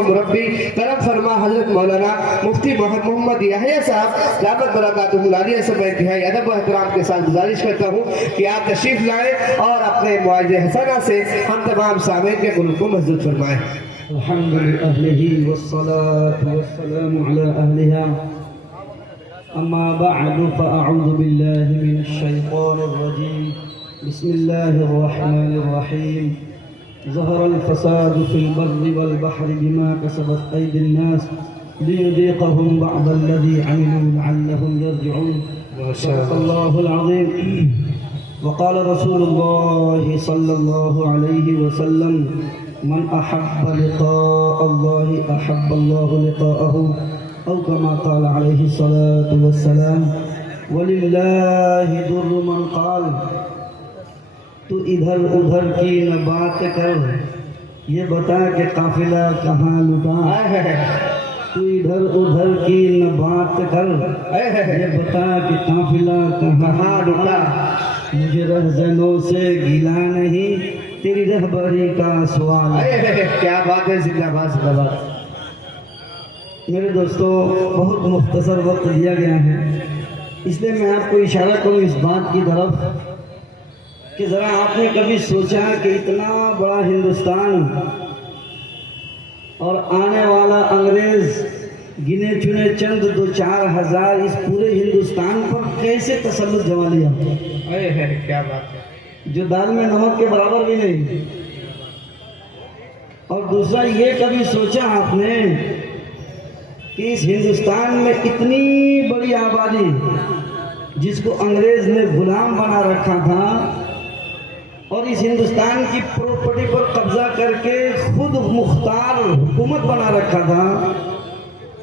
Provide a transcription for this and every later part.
व मुरब्बी करम फरमा हजरत मौलाना मुफ्ती मोहम्मद याहिया साहब दामत बरकातुहुल आलिया से मैं इंतहाई अदब व एहतराम के साथ गुजारिश करता हूँ कि आप तशरीफ लाएं और अपने मुआज़े हसना से हम तमाम सामीन के कुल को मज़बूत फरमाएं। अल्हम्दुलिल्लाह वस्सलातु वस्सलामु अला अहलिहा अम्मा बअदु फ़अऊज़ु बिल्लाहि मिनश शैतानिर रजीम बिस्मिल्लाहिर रहमानिर रहीम ज़हरल फ़सादु फ़िल बर्रि वल बहरि बिमा कसबत अयदिन नास लियुज़ीक़हुम बअदल्लज़ी अमिलू लअल्लहुम यरजिऊन। सल्लल्लाहुल अज़ीम। वक़ाल रसूलुल्लाह सल्लल्लाहु अलैहि वसल्लम मन अहब्ब लिक़ाअ अल्लाहि अहब्ब अल्लाहु लिक़ाअहु औ कमा क़ाल अलैहि सलातु वस्सलाम वलिल्लाहि दुर्रु मन क़ाल। तू इधर उधर की न बात कर, ये बता के काफिला कहाँ लुटा। तू इधर उधर की न बात कर, ये बता के काफिला कहाँ लुटा। मुझे रहज़नों से गिला नहीं, तेरी रहबरी का सवाल। क्या बात है, जिंदाबाद जिंदाबाद। मेरे दोस्तों, बहुत मुख्तसर वक्त दिया गया है, इसलिए मैं आपको इशारा करूँ इस बात की तरफ कि ज़रा आपने कभी सोचा कि इतना बड़ा हिंदुस्तान और आने वाला अंग्रेज़ गिने चुने चंद 2-4 हज़ार इस पूरे हिंदुस्तान पर कैसे तसल्लुत जमा लिया। क्या बात है, जो दाल में नमक के बराबर भी नहीं। और दूसरा, ये कभी सोचा आपने कि इस हिंदुस्तान में इतनी बड़ी आबादी जिसको अंग्रेज ने गुलाम बना रखा था और इस हिंदुस्तान की प्रॉपर्टी पर कब्जा करके खुद मुख्तार हुकूमत बना रखा था,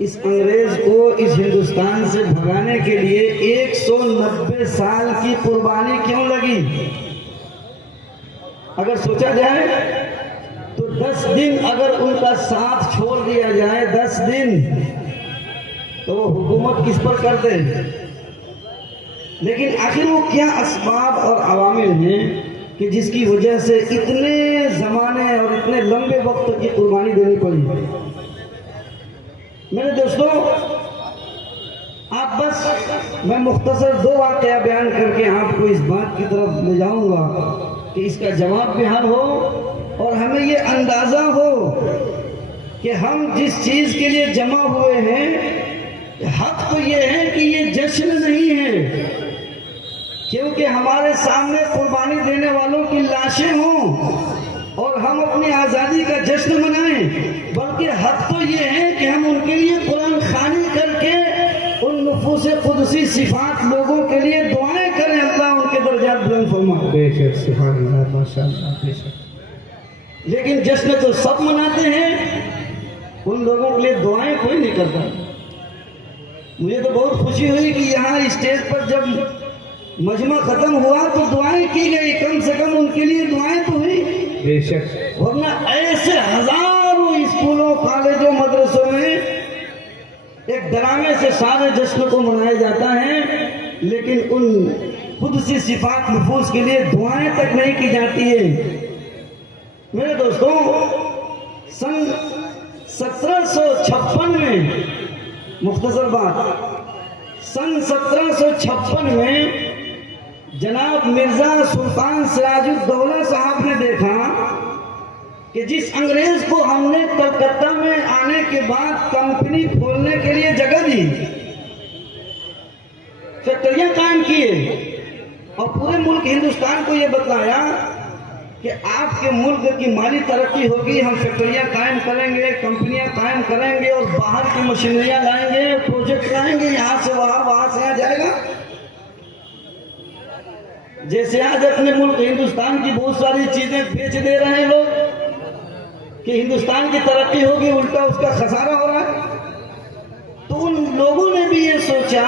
इस अंग्रेज को इस हिंदुस्तान से भगाने के लिए 190 साल की कुर्बानी क्यों लगी। अगर सोचा जाए तो 10 दिन अगर उनका साथ छोड़ दिया जाए, 10 दिन, तो वो हुकूमत किस पर करते। लेकिन आखिर वो क्या असबाब और अवामिल हैं कि जिसकी वजह से इतने ज़माने और इतने लंबे वक्त की कुर्बानी देनी पड़ी। मेरे दोस्तों, आप बस मैं मुख्तसर 2 वाक़या बयान करके आपको इस बात की तरफ ले जाऊंगा कि इसका जवाब भी हल हो और हमें ये अंदाज़ा हो कि हम जिस चीज़ के लिए जमा हुए हैं, हक तो ये है कि ये जश्न नहीं है क्योंकि हमारे सामने कुर्बानी देने वालों की लाशें हों और हम अपनी आज़ादी का जश्न मनाएं, बल्कि हक तो ये है कि हम उनके लिए कुरान खानी करके उन नुफूस कुदसी सिफात लोगों के लिए दुआएं करें, अल्लाह उनके दर्जात बुलंद फरमाए। बेशक, सुभान अल्लाह, माशाअल्लाह, बेशक। लेकिन जश्न तो सब मनाते हैं, उन लोगों के लिए दुआएं कोई नहीं करता। मुझे तो बहुत खुशी हुई कि यहाँ स्टेज पर जब मजमा खत्म हुआ तो दुआएं की गई, कम से कम उनके लिए दुआएं तो हुई। बेशक। वरना ऐसे हजारों स्कूलों, कॉलेजों, मदरसों में एक डरामे से सारे जश्न को मनाया जाता है, लेकिन उन कुदसी सिफात नफूस के लिए दुआएं तक नहीं की जाती है। मेरे दोस्तों, सन 1756 में, मुख्तसर बात, सन 1756 में जनाब मिर्जा सुल्तान सिराजुद्दौला साहब ने देखा कि जिस अंग्रेज को हमने कलकत्ता में आने के बाद कंपनी खोलने के लिए जगह दी, फैक्ट्रियां कायम किए और पूरे मुल्क हिंदुस्तान को ये बतलाया कि आपके मुल्क की माली तरक्की होगी, हम फैक्ट्रियां कायम करेंगे, कंपनियां कायम करेंगे और बाहर की मशीनरियां लाएंगे, प्रोजेक्ट लाएंगे, यहाँ से वहाँ, वहाँ से यहाँ जाएगा। जैसे आज अपने मुल्क हिंदुस्तान की बहुत सारी चीजें बेच दे रहे हैं लोग कि हिंदुस्तान की तरक्की होगी, उल्टा उसका खसारा हो रहा है। तो उन लोगों ने भी ये सोचा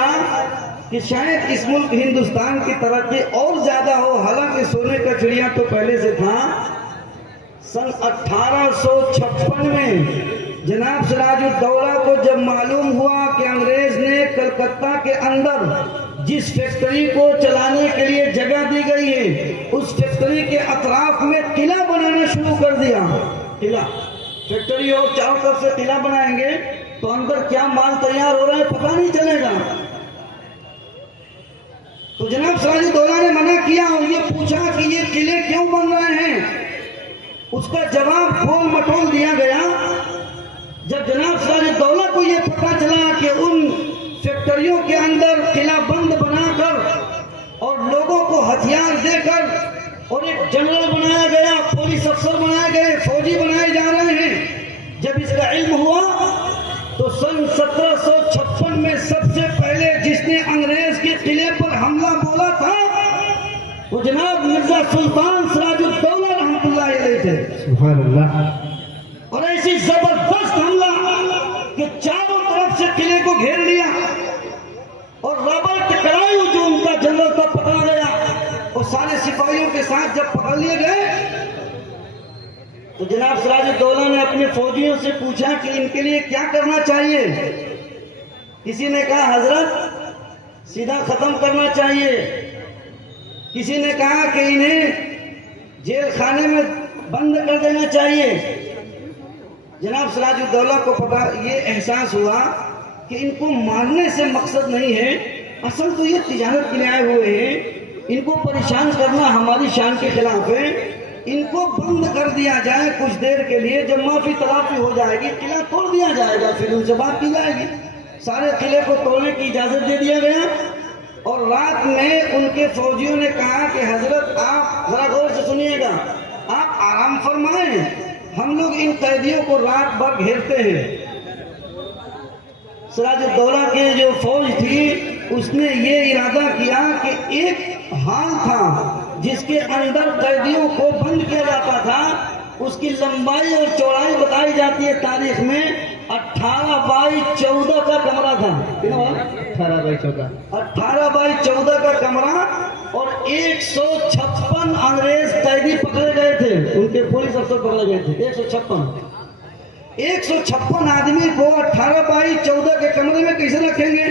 कि शायद इस मुल्क हिंदुस्तान की तरक्की और ज्यादा हो, हालांकि सोने का चिड़िया तो पहले से था। सन 1856 में जनाब सिराजुद्दौला को जब मालूम हुआ कि अंग्रेज ने कलकत्ता के अंदर जिस फैक्ट्री को चलाने के लिए जगह दी गई है, उस फैक्ट्री के अतराफ में किला बनाना शुरू कर दिया। किला, फैक्ट्री और चारों तरफ से किला बनाएंगे तो अंदर क्या माल तैयार हो रहा है पता नहीं चलेगा। तो जनाब सिराजुद्दौला ने मना किया और ये पूछा कि ये किले क्यों बन रहे हैं। उसका जवाब खोल मटोल दिया गया। जब जनाब सिराजुद्दौला को ये पता चला कि उन फैक्ट्रियों के अंदर किला बंद बनाकर और लोगों को हथियार देकर और एक जनरल बनाया गया, पुलिस अफसर बनाए गए, फौजी बनाए जा रहे हैं, जब इसका इल्म हुआ तो सन 1756 में सबसे पहले जिसने अंग्रेज के किले पर हमला बोला था वो जनाब मिर्जा सुल्तान सिराजुद्दौला रहमतुल्लाह अलैह थे। सुभान अल्लाह। और ऐसी जबरदस्त हमला कि चारों तरफ से किले को घेर लिया और रॉबर्ट क्लाइव जो उनका जनरल था पकड़ा गया और सारे सिपाहियों के साथ जब पकड़ लिए गए तो जनाब सिराजुद्दौला ने अपने फौजियों से पूछा कि इनके लिए क्या करना चाहिए। किसी ने कहा हजरत सीधा खत्म करना चाहिए, किसी ने कहा कि इन्हें जेल खाने में बंद कर देना चाहिए। जनाब सिराजुद्दौला को पता ये एहसास हुआ कि इनको मारने से मकसद नहीं है, असल तो ये तिजारत के लिए आए हुए हैं, इनको परेशान करना हमारी शान के खिलाफ है, इनको बंद कर दिया जाए कुछ देर के लिए, जब माफी तलाफी हो जाएगी किला तोड़ दिया जाएगा, फिर उनसे बात की जाएगी। सारे किले को तोड़ने की इजाजत दे दिया गया और रात में उनके फौजियों ने कहा कि हजरत आप जरा गौर से सुनिएगा, आप आराम फरमाएं, हम लोग इन कैदियों को रात भर घेरते हैं। सिराजुद्दौला के जो फौज थी उसने ये इरादा किया कि एक हाल था जिसके अंदर कैदियों को बंद किया जाता था, उसकी लंबाई और चौड़ाई बताई जाती है तारीख में 18 बाई 14 का कमरा था। 18 बाई 14 18 बाई 14 का कमरा और 156 अंग्रेज कैदी पकड़े गए थे, उनके पुलिस अफसर पकड़े गए थे। 156 आदमी को 18 बाई 14 के कमरे में कैसे रखेंगे।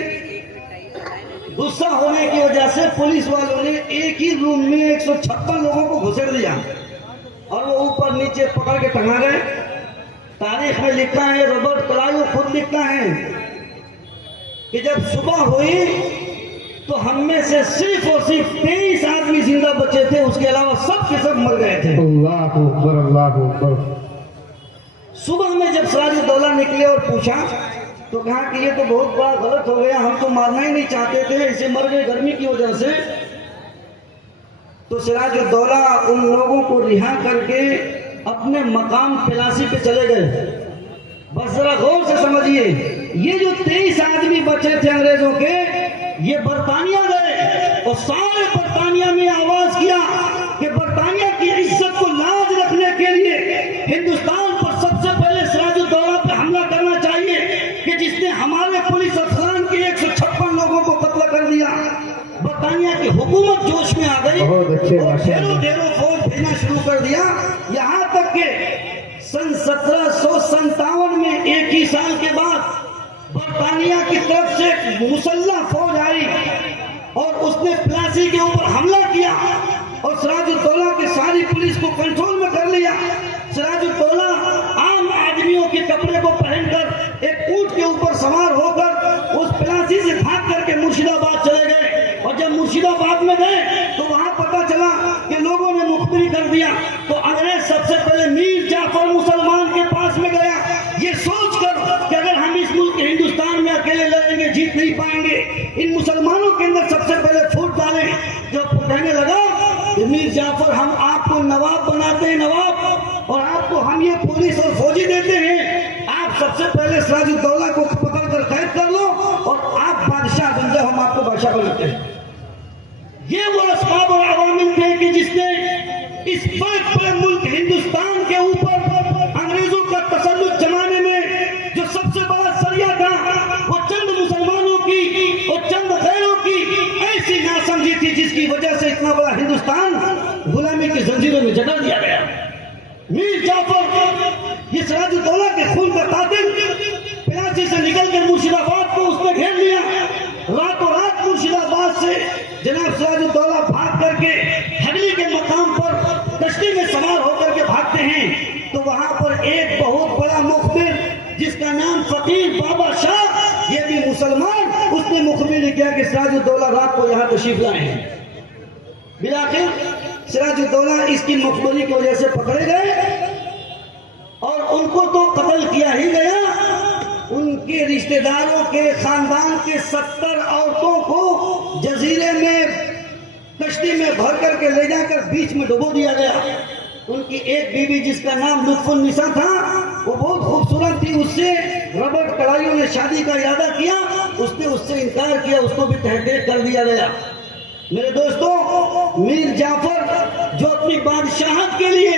गुस्सा होने की वजह से पुलिस वालों ने एक ही रूम में 156 लोगों को घुसेड़ दिया और वो ऊपर नीचे पकड़ के टंगा गए। तारीख में लिखा है, रॉबर्ट क्लाइव खुद लिखता है कि जब सुबह हुई तो हम में से सिर्फ और सिर्फ 23 आदमी जिंदा बचे थे, उसके अलावा सब के सब मर गए थे। अल्लाह अकबर, अल्लाह अकबर। सुबह में जब सिराजुद्दौला निकले और पूछा तो कहा कि ये तो बहुत बड़ा गलत हो गया, हम तो मारना ही नहीं चाहते थे, इसे मर गए गर्मी की वजह से। तो सिराजुद्दौला उन लोगों को रिहा करके अपने मकाम पिलासी पे चले गए। बस जरा गौर से समझिए, ये जो 23 आदमी बचे थे अंग्रेजों के, ये बरतानिया गए और सारे बरतानिया में आवाज किया कि बरतानिया की इज्जत को लाज रखने के लिए हिंदुस्तान पर सबसे पहले सिराजुद्दौला पे हमला करना चाहिए कि जिसने हमारे पुलिस अफसरान के 156 लोगों को कत्ल कर दिया। बरतानिया की हुकूमत जोश में आ गई और ढेरों फौज भेजना शुरू कर दिया। यहाँ तक के सन 1757 में एक ही साल के बाद बरतानिया की तरफ से मुसल्लह फौज आई और उसने प्लासी के ऊपर हमला किया और सिराजुद्दौला की सारी पुलिस को कंट्रोल में कर लिया। सिराजुद्दौला आम आदमियों के कपड़े को पहनकर एक ऊंट के ऊपर सवार होकर उस प्लासी से भाग करके मुर्शिदाबाद चले गए और जब मुर्शिदाबाद में गए तो वहां पता चला कि लोगों ने मुखबिरी कर दिया। तो अंग्रेज सबसे पहले मीर जाफर मुसलमान के पास में गया, ये सोचकर कि अगर हम इस मुल्क हिंदुस्तान में अकेले लड़ेंगे जीत नहीं पाएंगे, इन मुसलमानों के अंदर सबसे पहले फूट डालें। जब कहने लगा कि मीर जाफर हम आपको नवाब बनाते हैं, नवाब, और आपको हम ये पुलिस और फौजी देते हैं, आप सबसे पहले सिराजुद्दौला को पकड़ कर कैद कर लो और आप बादशाह बन जाओ, हम आपको बादशाह बनाते हैं। ये वो असबाब और अवामिल थे कि जिसने इस बड़े मुल्क हिंदुस्तान के ऊपर अंग्रेजों का तसल्लुत जमाने में जो सबसे बड़ा सरिया था वो चंद मुसलमानों की और चंद गैरों की ऐसी नासमझी थी जिसकी वजह से इतना बड़ा हिंदुस्तान गुलामी की जंजीरों में जकड़ दिया गया। मीर जाफर ये सिराजुद्दौला के खून का कातिल पिलासी से निकलकर मुर्शिदाबाद को उसने घेर लिया। रातों रात मुर्शिदाबाद से जनाब सिराजुद्दौला भाग करके हगली के मकाम पर कश्ती में सवार होकर के भागते हैं तो वहां पर एक बहुत बड़ा सिराजुद्दौला रात को यहाँ तशरीफ लाए हैं। बिलाखिर सिराजुद्दौला इसकी मखबरी की वजह से पकड़े गए और उनको तो कत्ल किया ही गया, उनके रिश्तेदारों के खानदान के 70 औरतों को जजीरे में कश्ती में भर करके ले जाकर बीच में डुबो दिया गया। उनकी एक बीवी जिसका नाम लुत्फुन्निसा था, वो बहुत खूबसूरत थी, उससे रबड़ कड़ाइयों ने शादी का इरादा किया, उसने उससे इनकार किया, उसको भी तहरीर कर दिया गया। मेरे दोस्तों, मीर जाफर जो अपनी बादशाहत के लिए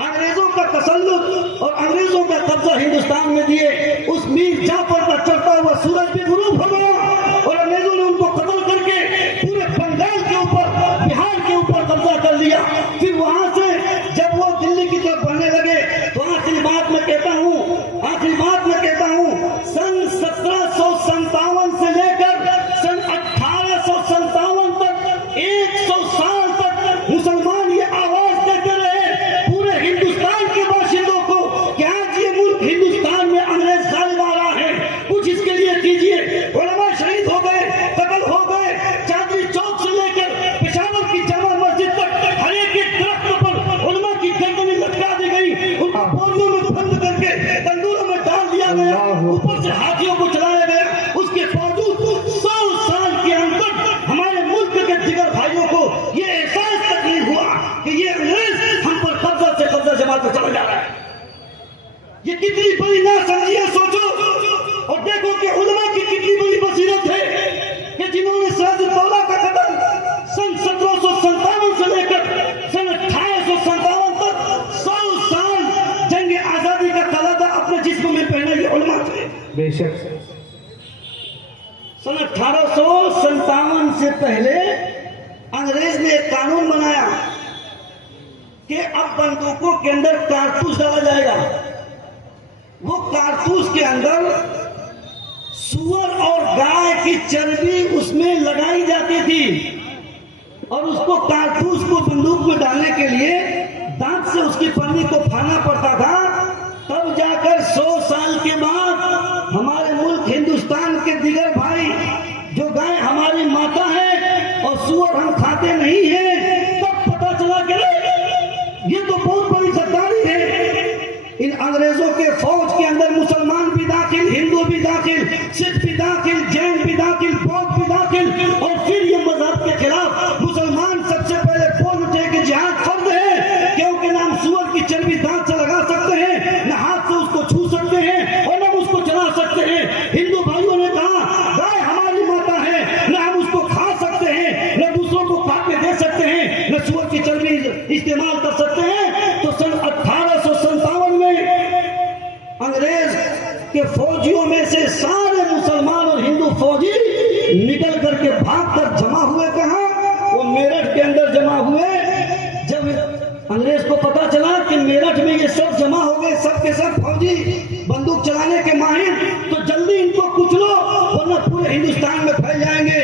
अंग्रेजों का तसल्लुत और अंग्रेजों का कब्जा हिंदुस्तान में दिए, उस मीर जाफर का चढ़ता हुआ सूरज भी गुरूब हो गया और अंग्रेजों ने उनको कत्ल करके पूरे बंगाल के ऊपर, बिहार के ऊपर कब्जा कर लिया। फिर वहां से जब वो दिल्ली की तरफ बढ़ने लगे तो आखिरी बात में कहता हूँ, सन 1757 से लेकर सन 1857 तक 100 साल तक मुसलमान ये आवाज देते रहे पूरे हिंदुस्तान के बाशिंदों को कि आज ये मुल्क हिंदुस्तान में अंग्रेज गालिब आ रहा है, कुछ इसके लिए कीजिए। उलमा शहीद हो गए, कत्ल हो गए, चांदनी चौक से लेकर पेशावर की जामा मस्जिद तक हर एक दरख्त पर उलमा की गर्दनें लटका दी गई, उनको बोरियों में बंद करके तंदूरों में डाल दिया गया, ऊपर से हाथियों को चलाया गया। उसके बावजूद 100 साल के अंदर हमारे मुल्क के दिगर भाइयों को ये एहसास तक नहीं हुआ कि ये अंग्रेज हम पर कब्जा से कब्जा जमाते चला जा रहा है। ये कितनी बड़ी नासमझी है, सोचो और देखो कि उलमा की कितनी बड़ी बसीरत है कि जिन्होंने सिराजुद्दौला का कत्ल सन 1757 से लेकर सन 1857 तक 100 साल जंग आजादी का तलादा अपने जिस्म में पहने ये उलमा थे। बेशक सन 1857 से पहले अंग्रेज ने एक कानून बनाया कि अब बंदूकों के अंदर कारतूस डाला जाएगा। वो कारतूस के अंदर सुअर और गाय की चर्बी उसमें लगाई जाती थी और उसको कारतूस को बंदूक में डालने के लिए दांत से उसकी पन्नी को फाड़ना पड़ता था। तब जाकर 100 साल के बाद हमारे मुल्क हिंदुस्तान के दिगर भाई, जो गाय हमारी माता है और सुअर हम खाते नहीं हैं, तब पता चला कि ये तो बहुत बड़ी गद्दारी है। इन अंग्रेजों के फौज के अंदर मुसलमान भी दाखिल, हिंदू भी दाखिल, सिख भी दाखिल, जैन भी दाखिल, बौद्ध भी दाखिल, और फिर ये मजहब के खिलाफ मुसलमान सबसे पहले बोल उठे कि जिहाद फर्ज है, क्योंकि ना हम सुअर की चर्बी दांत से लगा सकते हैं, न हाथ से उसको छू सकते हैं और न उसको चला सकते हैं। हिंदू भाइयों ने कहा गाय हमारी माता है, न हम उसको खा सकते हैं, न दूसरों को काटने दे सकते हैं, न सुअर की चर्बी इस्तेमाल कर सकते हैं। तो सन 1857 में अंग्रेज के फौजियों में से सारे मुसलमान और हिंदू फौजी निकल करके भागकर जमा हुए। कहां? वो मेरठ के अंदर जमा हुए। जब अंग्रेज को पता चला कि मेरठ में ये सब जमा हो गए, सब के सब फौजी बंदूक चलाने के माहिर, तो जल्दी इनको कुचलो वरना पूरे हिंदुस्तान में फैल जाएंगे।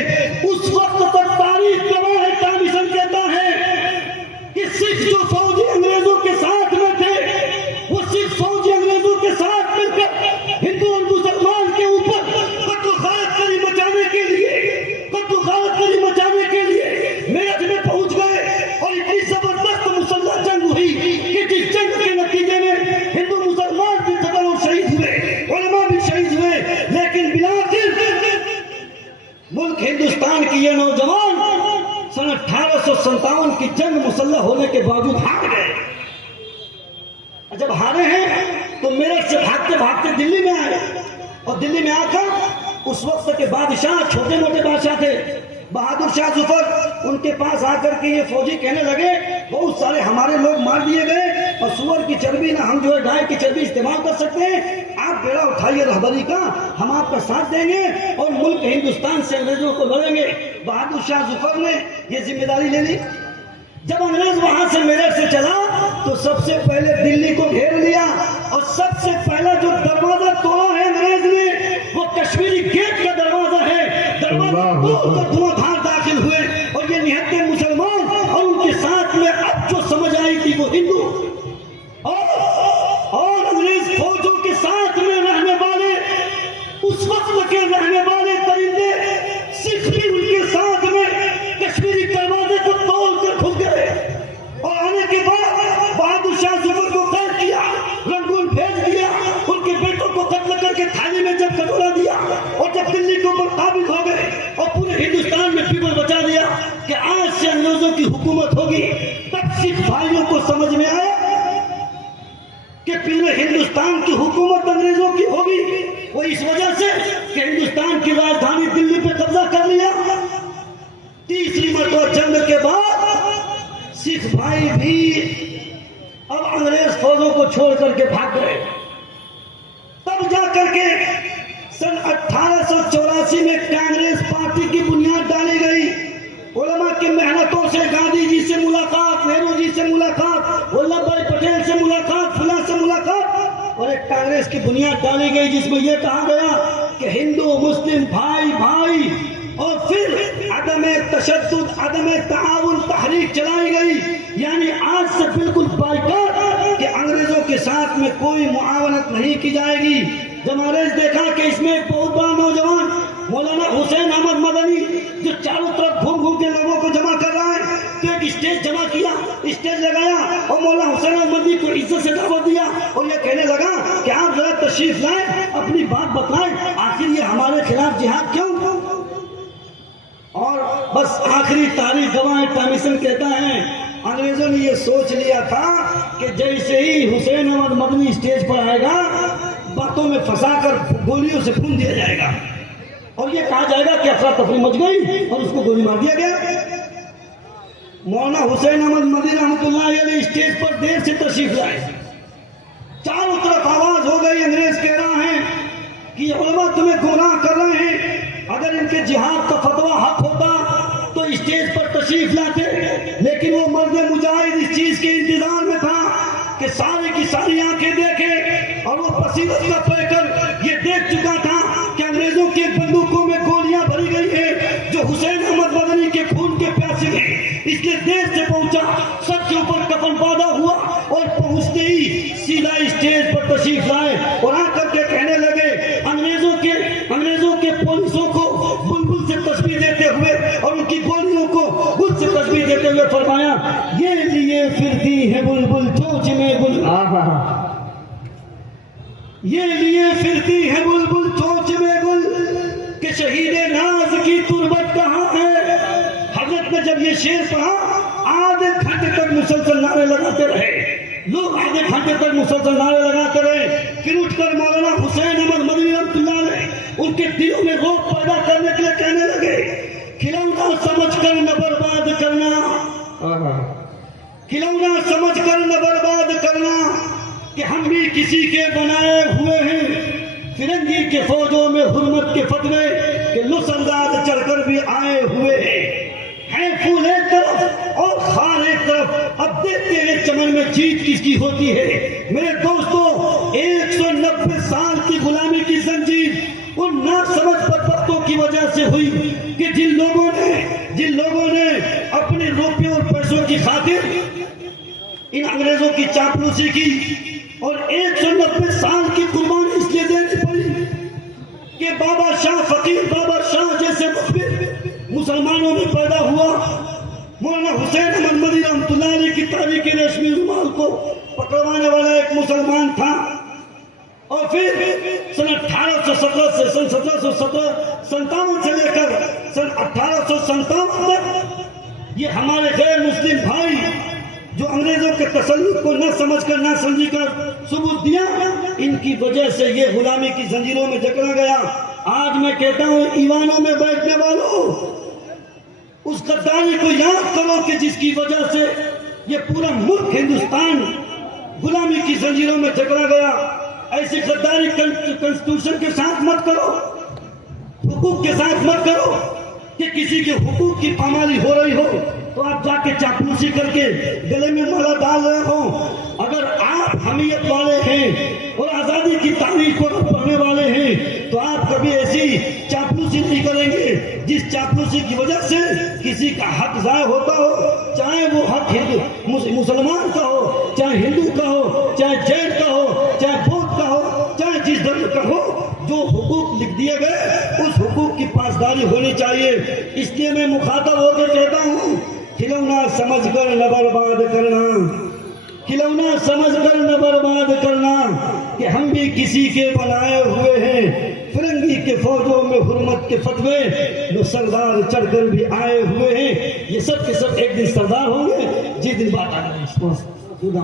उस वक्त तक तारीख गवाह है, कमीशन कहता है कि सिख जो फौजी अंग्रेजों के साथ में थे, वो सिख फौजी अंग्रेजों के साथ मिलकर हिंदू और मुसलमान के ऊपर कत्ल-ए-खातरी मचाने के लिए मेरठ में पहुंच गए और इतनी जबरदस्त मुसल्लह जंग हुई कि जिस जंग के नतीजे में हिंदू मुसलमान भी कत्ल और शहीद हुए, उलमा भी शहीद हुए, लेकिन बिलाखिर मुल्क हिंदुस्तान की ये नौजवान सन 1857 की जंग मुसल्लह होने के बावजूद हार गए। जब हारे हैं तो मेरठ से भागते भागते दिल्ली में आए और दिल्ली में आकर उस वक्त के बादशाह, छोटे मोटे बादशाह थे, बहादुर शाह जुफर, उनके पास आकर के ये फौजी कहने लगे बहुत सारे हमारे लोग मार दिए गए और सुअर की चर्बी ना हम जो है गाय की चर्बी इस्तेमाल कर सकते हैं, आप बेड़ा उठाइए रहबरी का, हम आपका साथ देंगे और मुल्क हिंदुस्तान से अंग्रेजों को लड़ेंगे। बहादुर शाह जुफर ने ये जिम्मेदारी ले ली। जब अंग्रेज वहां से मेरठ से चला तो सबसे पहले दिल्ली को घेर लिया और सबसे पहला जो दरवाजा तोड़ा है अंग्रेज ने, वो कश्मीरी गेट का दरवाजा है। दरवाजा तोड़कर धुआंधार दाखिल हुए और ये निहत्थे मुसलमान और उनके साथ में अब जो समझ आई थी वो हिंदू और अंग्रेज फौजों के साथ में रहने वाले, उस वक्त के रहने वाले परिंदे सिख भी उनके सिख भाइयों को समझ में आया कि पूरे हिंदुस्तान की हुकूमत अंग्रेजों की होगी, वो इस वजह से कि हिंदुस्तान की राजधानी दिल्ली पे कब्जा कर लिया। तीसरी मरतबा जंग के बाद सिख भाई भी अब अंग्रेज फौजों को छोड़ करके भाग गए। तब जाकर के सन 1884 में कांग्रेस पार्टी की बुनियाद डाली गई। उलमा की मेहनतों से गांधी जी से मुलाकात, नेहरू जी से मुलाकात, वल्लभ भाई पटेल से मुलाकात, फुला से मुलाकात, और एक कांग्रेस की बुनियाद डाली गई जिसमें यह कहा गया कि हिंदू मुस्लिम भाई भाई, और फिर अदम तशद्दुद, अदम ताउन तहरीक चलाई गई। यानी आज से बिल्कुल बाइकाट कि अंग्रेजों के साथ में कोई मुआवनत नहीं की जाएगी। जब अंग्रेज देखा कि इसमें एक बहुत बड़ा नौजवान मौलाना हुसैन अहमद मदनी जो चारों तरफ घूम घूम के लोगों को जमा कर रहा है, तो एक स्टेज जमा किया, स्टेज लगाया और मौलाना हुसैन अहमद मदनी को इज्जत से दावत दिया और ये कहने लगा कि आप जरा तशरीफ लाएं, अपनी बात बताएं, आखिर ये हमारे खिलाफ जिहाद क्यों? और बस आखिरी तारीख गवाह टॉमिसन कहता है अंग्रेजों ने ये सोच लिया था कि जैसे ही हुसैन अहमद मदनी स्टेज पर आएगा, बातों में फंसाकर गोलियों से खून दिया जाएगा और ये कहा जाएगा कि अफरा तफरी मच गई और उसको गोली मार दिया गया। मौलाना हुसैन अहमद मदनी रहमतुल्लाह अलैह स्टेज पर देर से तशरीफ लाए। चारों तरफ आवाज हो गई, अंग्रेज कह रहा है कि उलमा तुम्हें गुमराह कर रहे हैं, अगर इनके जिहाद का फतवा हक होता तो स्टेज पर तशरीफ लाते, लेकिन वो मर्द मुजाहिद इस चीज के इंतजार में था कि सारी की सारी आंखें देखे, और वो पसीने का पैकर ये देख चुका था कि अंग्रेजों की बंदूकों में गोलियां भरी गई है जो हुसैन अहमद मदनी के खून के प्यासे हैं, इसलिए देर से पहुंचा, सबके ऊपर कफन बांधा हुआ और पहुंचते ही सीधा स्टेज पर तशरीफ लाए और आकर के कहने लगे अंग्रेजों के पुलिसों को बुलबुल से तस्बीह देते हुए और उनकी गोलियों को गुल से तस्बीह देते हुए फरमाया, ये लिए फिरती है बुलबुल चोंच में गुल, ये लिए फिरती है बुलबुल चोंच में गुल, कि शहीद नाज की तुरबत कहाँ है। हजरत ने जब ये शेर पढ़ा, आधे घंटे तक मुसलसल नारे लगाते रहे लोग, आधे घंटे तक मुसलसल नारे लगाते रहे। फिर उठकर मौलाना हुसैन अहमद मदनी रहमतुल्लाह अलैह उनके दिलों में रोक पैदा करने के लिए कहने लगे, खिलौना समझ कर न बर्बाद करना, खिलौना समझ कर न बर्बाद करना, कि हम भी किसी के बनाए हुए हैं। फिरंगी के फौजों में हुर्मत के फतवे के लुसंदाज चढ़कर भी आए हुए हैं, फूल एक तरफ और खार एक तरफ। अब देखते हैं चमन में जीत किसकी होती है। मेरे दोस्तों, 190 साल की गुलामी की जंजीर उन नासमझ बदबख्तों की वजह से हुई कि जिन लोगों ने अपने रुपये और पैसों की खातिर इन अंग्रेजों की चापलूसी की, और 190 साल की कुर्बानी इसलिए देनी पड़ी कि बाबा शाह, फकीर बाबा शाह जैसे मुखबिर मुसलमानों में पैदा हुआ। मौलाना हुसैन अहमद मदनी रहमतुल्लाह अलैह की तारीख रेशमी रुमाल को पकड़वाने वाला एक मुसलमान था। और फिर सन 1817 से सन 1757 से लेकर सन 1857 तक ये हमारे गैर मुस्लिम भाई जो अंग्रेजों के तसल्लुत को न समझकर न समझकर सबूत दिया, इनकी वजह से ये गुलामी की जंजीरों में जकड़ा गया। आज मैं कहता हूँ ईवानों में बैठने वालों, उस गद्दारी को याद करो कि जिसकी वजह से ये पूरा मुल्क हिंदुस्तान गुलामी की जंजीरों में जकड़ा गया। ऐसी गद्दारी कॉन्स्टिट्यूशन के साथ मत करो, हुकूक के साथ मत करो कि किसी के हुकूक की पामाली हो रही हो तो आप जाके चापलूसी करके गले में माला डाल रहे हो। अगर आप हमीयत वाले हैं और आजादी की तारीख को पढ़ने वाले हैं तो आप कभी ऐसी चापलूसी नहीं करेंगे जिस चापलूसी की वजह से किसी का हक जाया होता हो, चाहे वो हक मुसलमान का हो, चाहे हिंदू का हो, चाहे जैन का हो, चाहे बौद्ध का हो, चाहे जिस धर्म का हो। जो हुकूक लिख दिए गए उस हुकूक की पासदारी होनी चाहिए। इसलिए मैं मुखातब होकर कहता हूँ, खिलौना समझ कर न बर्बाद करना, खिलौना समझ कर न बर्बाद करना, कि हम भी किसी के बनाए हुए हैं। फिरंगी के फौजों में हुर्मत के फतवे जो सरदार चढ़कर भी आए हुए हैं, ये सब के सब एक दिन सरदार होंगे। जिस दिन बात आ गई सुधा